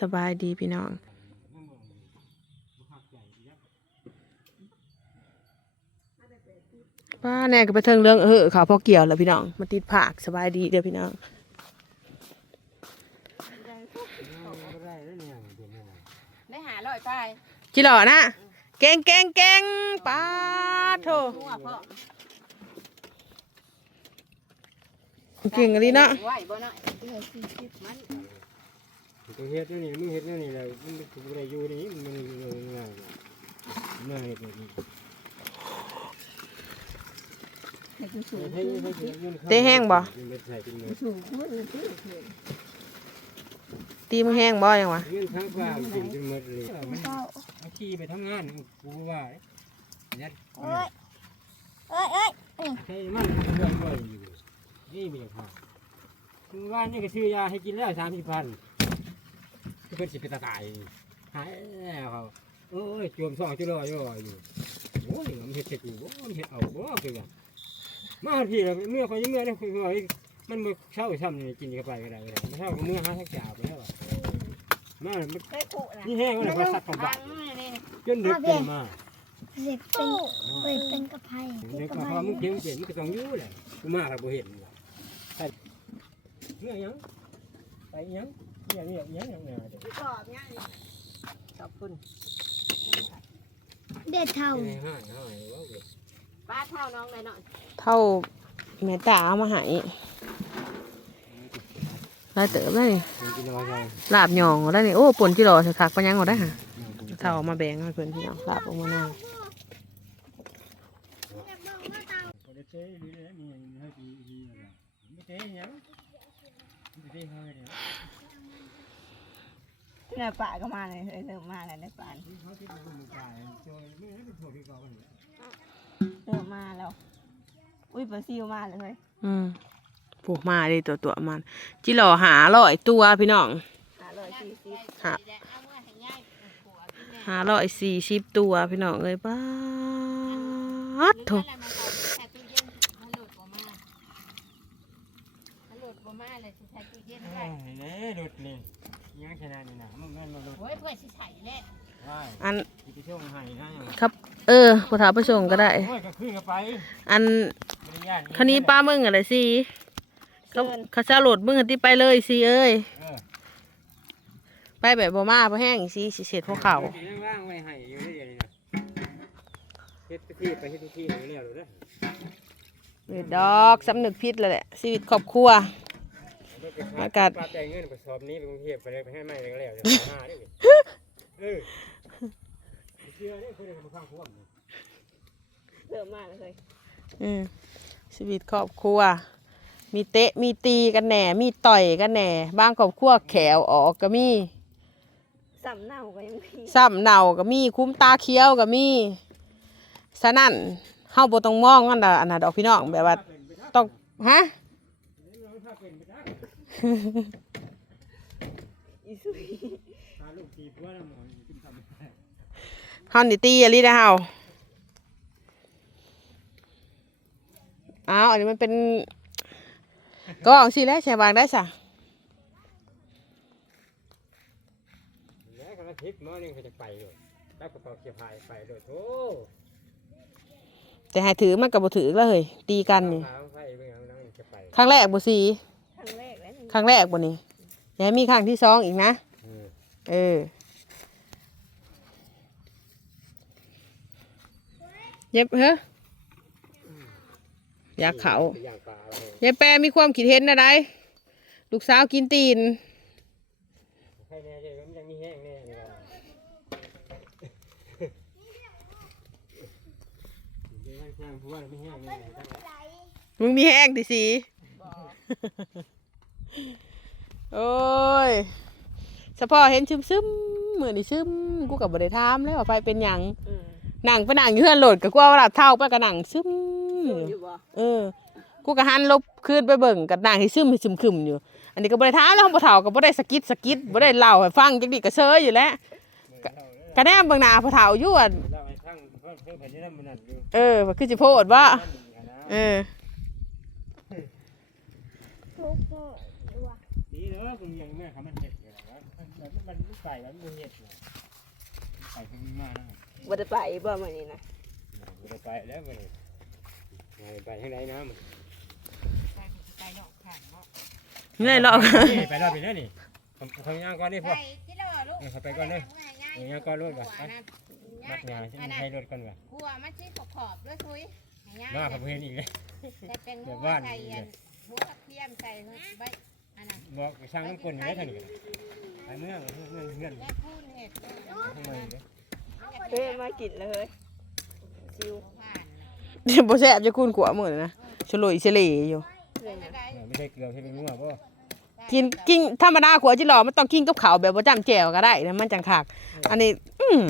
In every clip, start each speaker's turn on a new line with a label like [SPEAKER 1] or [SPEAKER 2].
[SPEAKER 1] สบายดีพี่น้องป้าแน่ก็ไปเทิงเรื่องเออเขาวพอเกี่ยวแล้วพี่น้อง มาติดผักสบายดีเด้อพี่น้อง
[SPEAKER 2] ได้หาร้อยไป
[SPEAKER 1] จิหล่อนะเก่งเก่งเก่งป้าโถ
[SPEAKER 2] ทั่วพ่อ
[SPEAKER 1] เก่งอะไรเนาะ
[SPEAKER 3] ตัวเฮ็ดนี่มึงเฮ็ดนี่แหละมันถูกอะไรอยู่นี่มันมันง่ายง่ายเฮ็ดนี่
[SPEAKER 2] ให้กูสูง
[SPEAKER 3] ให้ให้เฮ็ดยืน
[SPEAKER 1] เตะแห้งบ่
[SPEAKER 3] ยืนใส่เป็นมือ
[SPEAKER 2] สูงขึ้นขึ้นขึ้น
[SPEAKER 1] ตีมึงแห้งบ่ยังวะ
[SPEAKER 3] ยืนข้างฟ้ากินจนหมดเลยมันเอาขี้ไปทำงานกูว่ายัด
[SPEAKER 2] เอ้ยเอ้ยเอ้ย
[SPEAKER 3] ให้มันเรื่องบ่อยู่นี่มีอย่างพอคือว่านี่ก็ซื้อยาให้กินแล้วสามสิบพันก็ เป็นสิเป็นตาตายหายแล้วเขาโอ้ยจวมสองจุดรอยอยู่โอ้ยมันเฮ็ดเฮ็ดกูมันเฮ็ดเอาบ่คือว่ามาพี่เราเมื่อคนยังเมื่อเนี่ยคือว่ามันมือเช่าช่ำนี่กินเข้าไปก็ได้ก็ได้เช่าก็เมื่อห้าสักจ่าไปแล้วมามัน
[SPEAKER 2] เอ้ยกูนะ
[SPEAKER 3] นี่แห้งแล้วก็สักของบ้านจนดึกเป็นมา
[SPEAKER 4] เด็กเป็นเปิดเป็นกระไพ
[SPEAKER 3] เด็กพอมึงเก่งเก่งมันก็ต้องอยู่แหละกูมาครับบ่เห็นใช่เมื่อยังไปยัง เนี่ยเนี่ยยังยังเนี่ย
[SPEAKER 2] ขอบเนี่ยขอบคุณ
[SPEAKER 4] เด็ดเท่า
[SPEAKER 3] ห้าห้าห้าว้าว
[SPEAKER 2] ป้าเท่าน้องเลยหน่อย
[SPEAKER 1] เท่าแม่ตาเอามาให้ลายเติบเลย
[SPEAKER 3] มันกินอะไร
[SPEAKER 1] ลาบหยองได้นี่โอ้ปนจิหล่อสักคักปะยังก็ได้ฮะเท่าเอามาแบ่งให้เพื่อนพี่น้องลาบออกมาหน่อย
[SPEAKER 3] เต้ดีเลยนี่ให้ดีดีไม่เต้ยังไม่เต้ให้เนี่ย
[SPEAKER 2] เนี่ยป้าก็มาเลยเริ่มมาแล้วในป่าน
[SPEAKER 3] เขาที่เป็นมือกายจอยไม่ได้เป็นถั่วที่เก่ากันเนี่ย
[SPEAKER 2] เริ่มมาแล้ว อุ้ยปลาซิวมาเลยเฮ้ย
[SPEAKER 1] อืมปลูกมาดิตัวตัวๆมันจิหล่อหาร้อยตัวพี่น้อง
[SPEAKER 2] หาร้อยสี่สิบ
[SPEAKER 1] หาหาร้อยสี่สิบตัวพี่น้องเอ้ยป้าดโถ
[SPEAKER 2] มันหลุดบ่มาเลยสิใช้ตู้เย็น
[SPEAKER 3] เฮ้
[SPEAKER 2] ได้
[SPEAKER 3] ยนี่ดุดนี่ ยังชนะนี่นะมึงเงินมาดุด
[SPEAKER 2] โอ้ยเพื่อนสิใส่แน่
[SPEAKER 3] ได้
[SPEAKER 1] อัน
[SPEAKER 3] ที่ไปช่วงให้นะ
[SPEAKER 1] ครับ เออพอถามไปส่งก็ได้
[SPEAKER 3] โอ้ยก็ขึ้นกันไป
[SPEAKER 1] อัน
[SPEAKER 3] ไม่ได้ยาก
[SPEAKER 1] คันนี้ป้ามึงอะไรสิเขาเขาจะโหลดมึงที่ไปเลยสิเอ้ย
[SPEAKER 3] เออ
[SPEAKER 1] ไปแบบบ่มาบ่แห้งอีสิสิเสร็จพวกเขา
[SPEAKER 3] ยังว่างไว้ให้อยู่ได้เดี๋ยวนี้นะเฮ็ดที่ไปเฮ็ดที่เลยแล้วเด้อ
[SPEAKER 1] เด็ดดอกสำนึกผิดแล้วแหละชีวิตครอบครัว อากาศ
[SPEAKER 3] ป้าใจเงินไปสอบนี้ไปกรุงเทพไปเลยไปให้ไม่แล้วแล้วจะหาได้เออเชื่อได้คนเดียวมาฟังพวก
[SPEAKER 2] เริ่มมาแล้วเฮ้ย
[SPEAKER 1] อืมชีวิตครอบครัว มีเตะมีตีกันแหน่ มีต่อยกันแหน่ บางครอบครัวแขวออกก็มี
[SPEAKER 2] สำเนาก็ยังมี
[SPEAKER 1] ซ้ำเน่าก็มีคุ้มตาเคี้ยวก็มีฉะนั้นเฮาบ่ต้องมองอันน่ะอันน่ะดอกพี่น้องแบบว่าต้องฮะ
[SPEAKER 2] อีสุย
[SPEAKER 3] พาลูกตีพัวแล้วหมอกินทำ
[SPEAKER 1] เฮานี่ตีอะลีนะเฮาอ้าวอันนี้มันเป็นกล้องสิแล้วใช้วางได้ซะ
[SPEAKER 3] แล้วคณะทิพย์มอนี่เขาจะไปเลยรับกระเป๋าเขียวพายไปโดยโถ
[SPEAKER 1] แต่ให้ถือมันก็บ่ถือแล้วเฮ้ยตีกันนี่
[SPEAKER 3] พาไปเมื่อนั่งจะไป
[SPEAKER 1] ครั้งแรกบ่สี
[SPEAKER 2] ครั้งแรกแล้วนี่
[SPEAKER 1] ครั้งแรกบ่นี่อย่าให้มีครั้งที่สองอีกนะ
[SPEAKER 3] เออ
[SPEAKER 1] เออเย็บเฮ้ออยากเขา
[SPEAKER 3] ย่างปลาอะไร
[SPEAKER 1] ยายแปรมีความคิดเห็นอะไรลูกสาวกินตีน
[SPEAKER 3] ใครแน่ใจมันยังมีแห้งแน่นี่ว่าเดี๋ยวย่างๆเพราะว่าไม่แห้งแน่ตั้งแต่
[SPEAKER 1] มึงมีแห้งดิสิ โอ้ยเฉพาะเห็นซึมซึมๆมือนี่ซึมกูกับบริทามแล้วว่าไปเป็นหยัง
[SPEAKER 2] อืม
[SPEAKER 1] หนังไปหนังอยู่เฮือนโหลดกับกูเอาหลับเท่าไปกับหนังซึม
[SPEAKER 2] สู้อยู่บ่
[SPEAKER 1] เออ กูก็หันลบคืนไปเบิ่งกับหนังให้ซึมให้ซึมขึ้มอยู่ อันนี้ก็บริทามแล้วของบ่เฒ่าก็บ่ได้สะกิดสะกิดบ่ได้เล่าให้ฟังจักดิก็เซยอยู่แล้วกะแนมเบิ่งหน้าพ่อเฒ่าอยู่อะ
[SPEAKER 3] เราไอ้ข้างเพิ่มเพิ่มแผ่นนี้นั่นมันนั่นอยู่
[SPEAKER 1] เออมันคือสิโพดว่าเออ
[SPEAKER 4] ทุกข์
[SPEAKER 3] ดีเด้อคุณยังแม่เขามันเห็ดอยู่แล้วมันมันไปแล้วมันเห็ดเลยไปข้างหน้านะ
[SPEAKER 2] บ่ได้ไปบ่มื้อนี้นะ
[SPEAKER 3] มันไปแล้วมันไปทางไหนนะมัน
[SPEAKER 1] นี่เลยหรอก
[SPEAKER 3] ไปรอบไปแล้วนี่ทำงานก่อนนี่พ่อ
[SPEAKER 5] ไปที่เราลูก
[SPEAKER 3] เขาไปก่อนเลยทำงานก่อนรถว่ะมัดงานฉันให้รถก่อนว่ะ
[SPEAKER 5] กลัวมันชี้ขอบขอบด้วยซุย
[SPEAKER 3] มาเขาเห็นอีกเลย
[SPEAKER 5] แต่เป็นหัวใส่หัวเทียมใส่ใบ
[SPEAKER 3] บอกช่างน้ำกลนอยู่ได้เท่านี้ไปเมืองเมืองเงิน
[SPEAKER 5] และพูนเห็ด
[SPEAKER 3] ทำไมเลย
[SPEAKER 2] เฮ้ยมากินเลยเฮ้ยชิว
[SPEAKER 5] ผ่าน
[SPEAKER 1] บ่แซ่บจะคุณขัวมื้อนนะฉลุยเฉลยอยู่
[SPEAKER 3] ไม่ใช่เกลือใช่เป็นนัวป่ะ
[SPEAKER 1] กินกินธรรมดาขัวจิหล่อมันต้องกินกับข้าวแบบบ่จ้ำแจ่วก็ได้นะมันจังคักอันนี้ อืม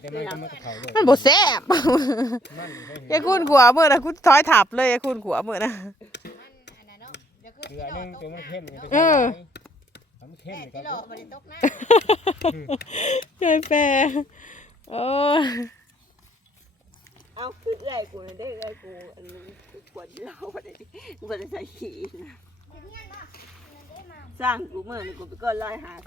[SPEAKER 3] แต่มันก็มันก็เขาเลย
[SPEAKER 1] มันบ่แซ่บ
[SPEAKER 3] มันได้
[SPEAKER 1] ยายคุณขัวมื้อนะคุณถอยถับเลยยายคุณขัวมื้อนะ
[SPEAKER 5] มันอันนั้นเนาะ เดี๋ยวคือ
[SPEAKER 3] เกลือนึงตัวมันเข้มตัว
[SPEAKER 1] เออ
[SPEAKER 3] มันเข้ม
[SPEAKER 5] แต่
[SPEAKER 3] ก็
[SPEAKER 5] ที่หลอกบริตกนะ
[SPEAKER 1] ยายแปรโอ้ย
[SPEAKER 2] เอาคือเอื้อยกูน่ะเด้อเอื้อยกูอันนี้ขวดเหล้าบ่ได้กูบ่ได้ใส่ขี้นะสร้างกูมื้อนี้กูไปก่อน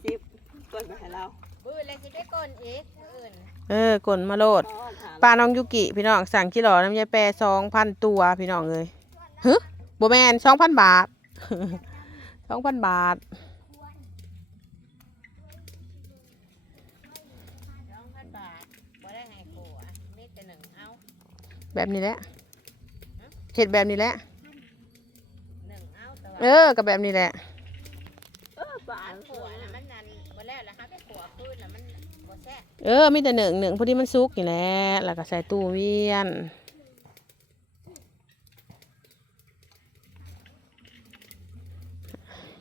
[SPEAKER 2] 150ก่อนไปให้เรา
[SPEAKER 5] บื้อเลยสิไปก้นอีกอื่น
[SPEAKER 1] เออกลมาโลด
[SPEAKER 2] อ๋อถาม
[SPEAKER 1] ป้าน้องยุกิ พี่น้องสั่งกิโลน้ำยายแปรสองพันตัวพี่น้องเลยฮึบ่แมนสองพันบาท สองพันบาท
[SPEAKER 5] สองพันบาทบ่ได้ให้ผัวมีแต่หนึ่งเอา
[SPEAKER 1] แบบนี้แหละเห็ดแบบนี้แหละ
[SPEAKER 5] หนึ่งเอาแต่
[SPEAKER 1] เอ
[SPEAKER 5] ว่า
[SPEAKER 1] อกับแบบนี้แหละ
[SPEAKER 2] เออบ้า
[SPEAKER 5] อั
[SPEAKER 2] น
[SPEAKER 5] นผัวน่ะมันนั่นบ่แล้วแล้วครับไปผัวคืนน่ะมันบ่แซ่บ
[SPEAKER 1] เออมีแต่หนึ่งหนึ่งพอดีมันซุกอยู่แหล้วแล้วก็ใส่ตู้เวียน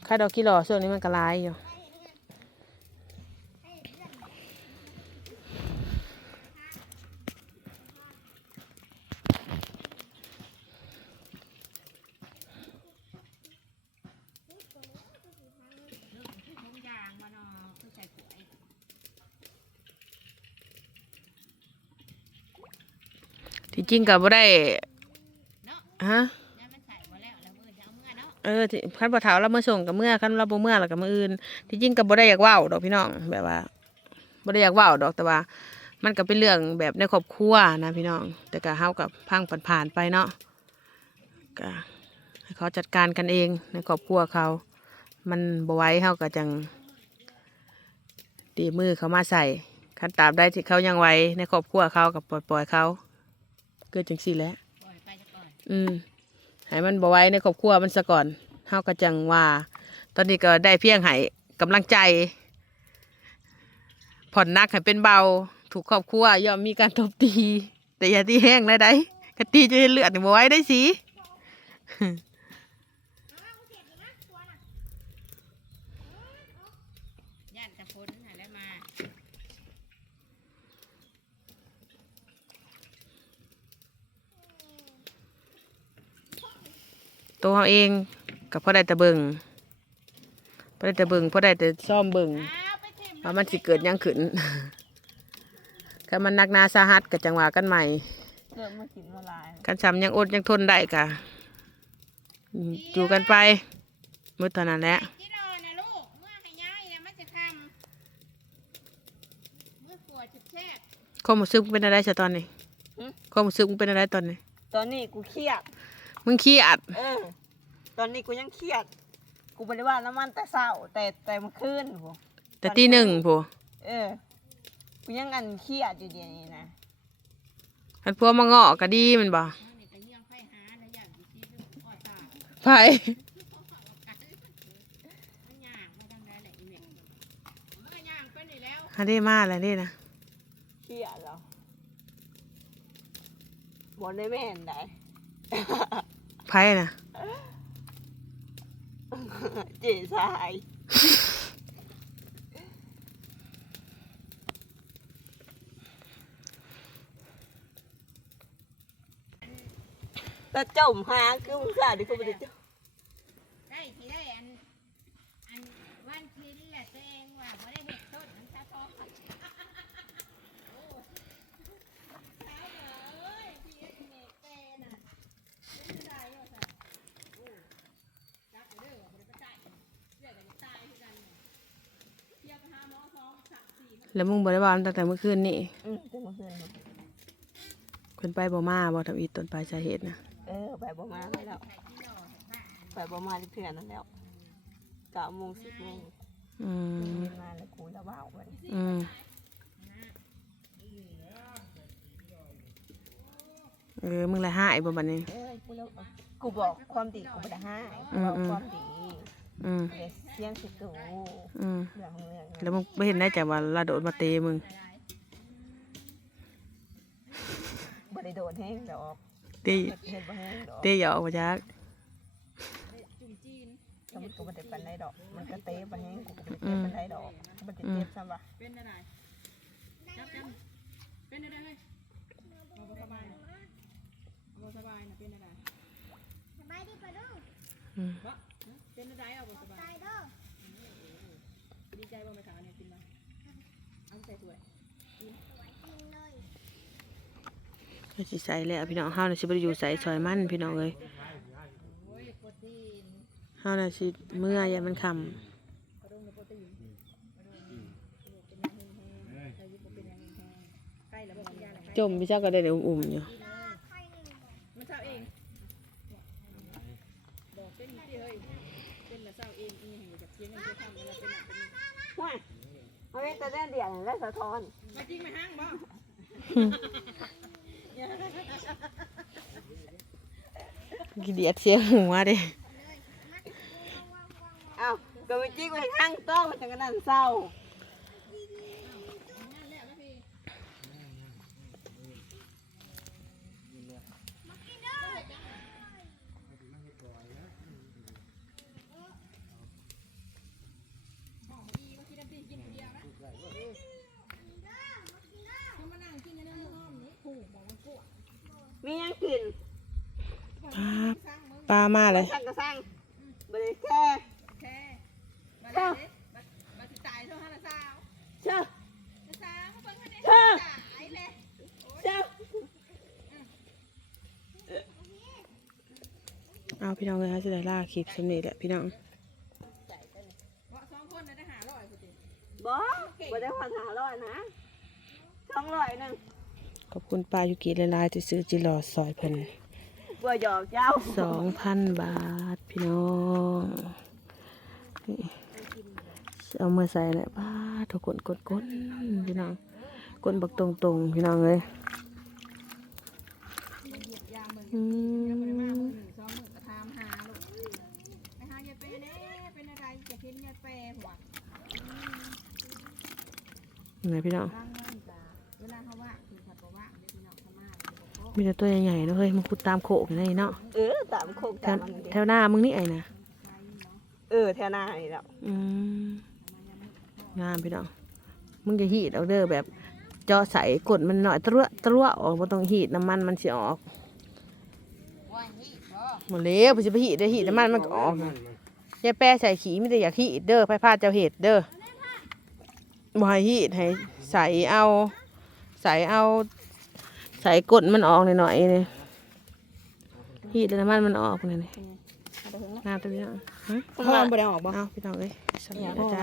[SPEAKER 1] ค่าดอกกิโลส่วนนี้มันก็หลายอยู่
[SPEAKER 5] ที่
[SPEAKER 1] จริงก็บ่ได้ฮะ
[SPEAKER 5] เมื่อเนาะ
[SPEAKER 1] เออที่คันบ่เฒ่าเรามาส่งกับเมื่อคันเราบ่เมื่อแล้วก็มื้ออื่น ที่จริงก็บ่ได้อยากเว้าดอกพี่น้องแบบว่าบ่ได้อยากเว้าดอกแต่ว่า มันก็เป็นเรื่องแบบในครอบครัวนะพี่น้อง แต่ก็เฮากับพังผ่านๆไปเนาะก็ให้เขาจัดการกันเองในครอบครัวเขา มันบ่ไหว้เฮาก็จังตีมือเขามาใส่คันตราบใดที่เขายังไหวในครอบครัวเขากับปล่อยๆเขาเกิดจังซี่แหละ
[SPEAKER 5] ปล่อยไปจะก่อน
[SPEAKER 1] อืม ให้มันบ่ไว้ในครอบครัวมันซะก่อนเฮาก็จังว่า ตอนนี้ก็ได้เพียงให้กำลังใจ ผ่อนนักให้เป็นเบา ถูกครอบครัวย่อมมีการตบตี แต่อย่าตีแห้งเลยได้กตีจะเลือดบ่ไว้ได้สิ
[SPEAKER 5] ย่านตะพ้นหาแล้วมา
[SPEAKER 1] ตัวเขาเองก็พอได้แต่เบิ่งพอได้แต่เบิ่งพอได้แต่ซ่อมเบิ่ง
[SPEAKER 5] เอาไปทิ่ม
[SPEAKER 1] ว่ามันสิเกิดหยังขึ้นถ้ามันหนักหนาสาหัสก็จังว่ากันใหม่
[SPEAKER 2] เกิดมากินมาหลาย
[SPEAKER 1] กันซ้ำยังอดยังทนได้กะอืมอยู่กันไปมือตอนนั้นแหละ
[SPEAKER 5] กิโลนะลูกเมื่อให้ย้ายนะมันจะทำเมื่อปวดจุดแทก
[SPEAKER 1] ความรู้สึกมึงเป็นอะไรซะตอนนี้ความรู้สึกมึงเป็นอะไรตอนนี้
[SPEAKER 2] ตอนนี้กูเครียด
[SPEAKER 1] มึงเครียด
[SPEAKER 2] เออ ตอนนี้กูยังเครียด กูไม่ได้ว่าน้ำมันแต่เศร้า แต่แต่เมื่อคืนกู
[SPEAKER 1] แต่ตีหนึ่งผู้
[SPEAKER 2] เออ กูยังอันเครียดอยู่เดี๋ยวนี้นะ
[SPEAKER 1] คันพวกมาเงาะก็ดีแมันบ่
[SPEAKER 5] นี่ก็เยี่ยงไฟหาแล้วอย่างที่ที่ออดตา
[SPEAKER 1] ไผ
[SPEAKER 5] มันย่างมาทางใดแหละอีเมลมันก็ย่างไปนี่แล้ว
[SPEAKER 1] ฮันได้มาแล้วนี่นะ
[SPEAKER 2] เครียดแล้วบอได้แม่นได้
[SPEAKER 1] ไพ่นะ
[SPEAKER 2] เจสายแต่จมหาคือมึงขาดิกูไม่ได้เจ้า
[SPEAKER 5] ได้ที่ได้อัน อันวันที่นี่แหละตัวเองว่าไม่ได้เห็ดต้นน้ำตาทองโอ้สาวเหรอเอ้ยพี่ไอ้เมฆเตน่ะไม่ได้ว่าสัโอ้จับไปเด้อบ่ได้ไปจ่ายเรื่องกันจะตายคือกันเนี่ยเที่ยวไปหาหมอพอ
[SPEAKER 1] แล้วมึงบ่ได้ว่ามันตั้งแต่เมื่อคืนนี่
[SPEAKER 2] อืมจะมาเฮือนบ่
[SPEAKER 1] เพิ่นไปบ่มาบ่ทำอีต้นปลายสาเหตุนะ
[SPEAKER 2] เออไปบ่มาเลยแล้วไปบ่มาที่เถื่อนนั่นแล้วเก้าโมงสิบโมง
[SPEAKER 1] อืม
[SPEAKER 2] มาแล้วกูแล้วว่าวมัน
[SPEAKER 1] อืมเออมึงละหายบ่บัดนี้
[SPEAKER 2] เอ้ยกูแล้วกูบอกความดีกูไม่ได้ให้กูบอกความดี
[SPEAKER 1] อืม
[SPEAKER 2] กูได้เสียงสิกู
[SPEAKER 1] อืม
[SPEAKER 2] เรื่องเรื่อง
[SPEAKER 1] แล้วมึงไม่เห็นได้จากว่าละโดดมาเตะมึง
[SPEAKER 2] บ่ได้โดนแห้งดอก
[SPEAKER 1] เตะ
[SPEAKER 2] เฮ็ดบ่แห้งดอก
[SPEAKER 1] เตะอย่าออกมาจาก
[SPEAKER 2] แล้วมันก็บ่ได้ปานใดดอก มันก็เตะบ่แห้งกูก็บ่ได้เจ็บปานใดดอกบ่ได้เจ็บซ้ำว่า
[SPEAKER 6] เป็นอะไรจับจับเป็นอะไรเลยเอาบ่สบายน่ะเอาบ่สบายนะเป็นอะไร
[SPEAKER 7] สบายดีปะลูก
[SPEAKER 1] อืม
[SPEAKER 6] บ่ฮะเป็นอะไรเอาบ่สบา
[SPEAKER 7] ตาย ยเด้อ
[SPEAKER 6] ดีใจบ่แม่สาวเนี่ยกินมาเอาใส่ถ้วย
[SPEAKER 7] กินเลย
[SPEAKER 1] ก็สิใส่แล้วพี่น้องเฮาน่ะสิบ่ได้อยู่ใส่ซอยมันพี่น้องเอ้ย
[SPEAKER 6] โอ้ยโปรตีน
[SPEAKER 1] เฮาน่ะสิเมื่ออย่ามันค่ำ
[SPEAKER 6] กระดงกับโปรตีนกระดงเป็นยังแห้งๆใครอยู่บ่เป็นยังแห้งๆใกล้แล้วบ่กินยาแล้ว
[SPEAKER 1] จมพี่เจ้าก็ได้เดี๋ยวอุ่มๆอยู่
[SPEAKER 6] มันเศร้าเองบอกเป็นที่เฮ้ยเป็นแล้วเศร้าเองอีให้กับเพียงเงินเพียงคำแล้วเป็นหนักเป็นนี่
[SPEAKER 2] ห้วยมันเป็นแต่แน่เดียวและสะท้อน
[SPEAKER 6] มาจริงไหมห้างบ่
[SPEAKER 1] กี่เดียดเสียหัวเด้
[SPEAKER 2] เอ้าก็ไปจิ้งไว้ข้างโต๊ะมันจังกันนั่นเศร้า
[SPEAKER 6] มานั่งกินในเรื่องห้อมนี้ผูกบอกมันกลัว
[SPEAKER 2] มีหยังกิน
[SPEAKER 1] ปลามาเลย
[SPEAKER 2] สั่งก็สั่งบ่ได้แค่
[SPEAKER 6] แค่มาได้เด็มามาสิตายเท่าห้าละสาว
[SPEAKER 2] เชื่อ
[SPEAKER 6] ละสาวเพิ่งให้ได้
[SPEAKER 2] เชื่อ
[SPEAKER 6] ตายเลย
[SPEAKER 2] เชื่อ
[SPEAKER 1] เอาพี่น้องเลยฮะสิได้ลาคลิปสำนี้แหละพี่น้อง
[SPEAKER 6] เพราะสองคนน่ะได้หาร้อยพอดี
[SPEAKER 2] บ่บ่ได้พันหาร้อยนะสองร้อยหนึง
[SPEAKER 1] ขอบคุณปลายุกิหลายๆที่ซื้อจิรอซอยเพิ่น
[SPEAKER 2] บ่หยอกเจ้า
[SPEAKER 1] สองพันบาท พี่น้องนี่เอามาใส่แหละป้าทุกคนกดกดพี่น้องกดบักตรงๆ พี่น้องเลย
[SPEAKER 6] ยามึง
[SPEAKER 1] อื
[SPEAKER 6] ยังไม่ได้มามือ
[SPEAKER 1] ม
[SPEAKER 6] หนึ่งสองมือกระทามหาลูกไปหายายเป้เน่เป็นอะไรจะเห็นยายเป้หัว
[SPEAKER 1] ไหนพี่น้อง มีแต่ตัวใหญ่ๆเนาะเฮ้ยมันขุดตามโขกนี่เนาะ
[SPEAKER 2] เออตามโคก
[SPEAKER 1] แถ
[SPEAKER 2] ตาวมมัน
[SPEAKER 1] แถวหน้ามึงนี่ไอ้นะ
[SPEAKER 2] เออแถวหน้านี่แหละ
[SPEAKER 1] อืมงามพี่น้องมึงจะหีดเอาเด้อแบบเจาะใส่กดมันหน่อยตะรั่วตะรั่วออกบ่ต้องหีดน้ำมันมันสิออกหมดแล้วบ่สิไปหีดได้หีดน้ำมันมันก็ออกอย่าแปรใส่ขี้มีแต่อยากหีดเด้อไผพาเจ้าเห็ดเด้อบ่ให้หีดให้ใส่เอา ใส่เอา ใส่กดมันออกหน่อยๆนี่หีดแล้วน้ำมันมันออกนี่นี่งามตัวพี่น้องฮะ
[SPEAKER 2] ข้างล่างบ่ได้ออกบ่
[SPEAKER 1] เอาพี่น้องเอ้ยสวัสดีนะจ้า